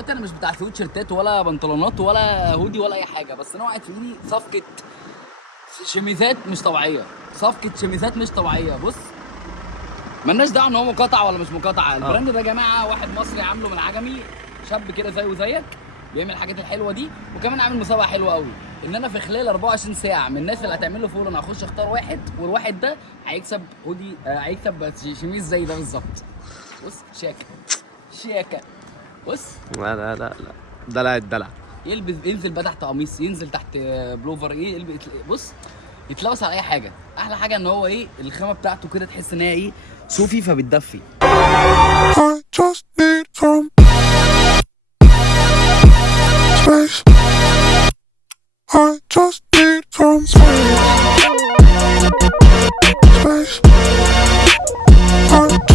دلوقتي انا مش بتاع سويت شيرتات ولا بنطلونات ولا هودي ولا اي حاجه، بس انا وقعت في ايدي صفقه شميزات مش طبيعيه، صفقه شميزات مش طبيعيه. بص مالناش دعوه ان هو مقاطعه ولا مش مقاطعه، البراند ده يا جماعه واحد مصري عامله من عجمي، شاب كده زيه وزيك بيعمل الحاجات الحلوه دي، وكمان عامل مسابقه حلوه قوي ان انا في خلال 24 ساعه من الناس اللي هتعمل له فولو انا هخش اختار واحد، والواحد ده هيكسب هودي، هيكسب شميز زي ده بالظبط. بص شياكه شياكه. بص لا لا لا لا، دلع الدلع. يلبس، ينزل بقى تحت قميص، ينزل تحت بلوفر، ايه يلبس، بص يتلبس على اي حاجه. احلى حاجه ان هو ايه الخامه بتاعته كده، تحس ان هي ايه صوفي فبتدفي. I just need some space. I just need some space. Space. I